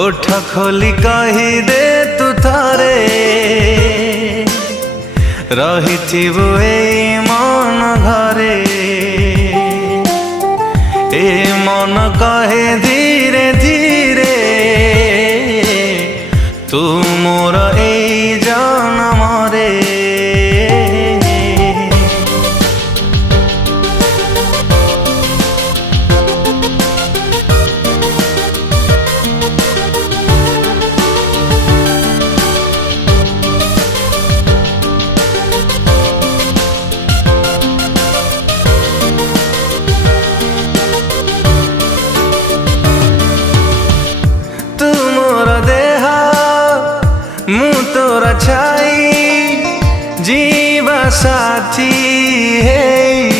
ओठ खोली कही दे तू थारे रहिथिबु एई मन घरे। ए मन कहे धीरे धीरे तू मोर एई जन्मरे। मु तोरा छाई जीवा साथी है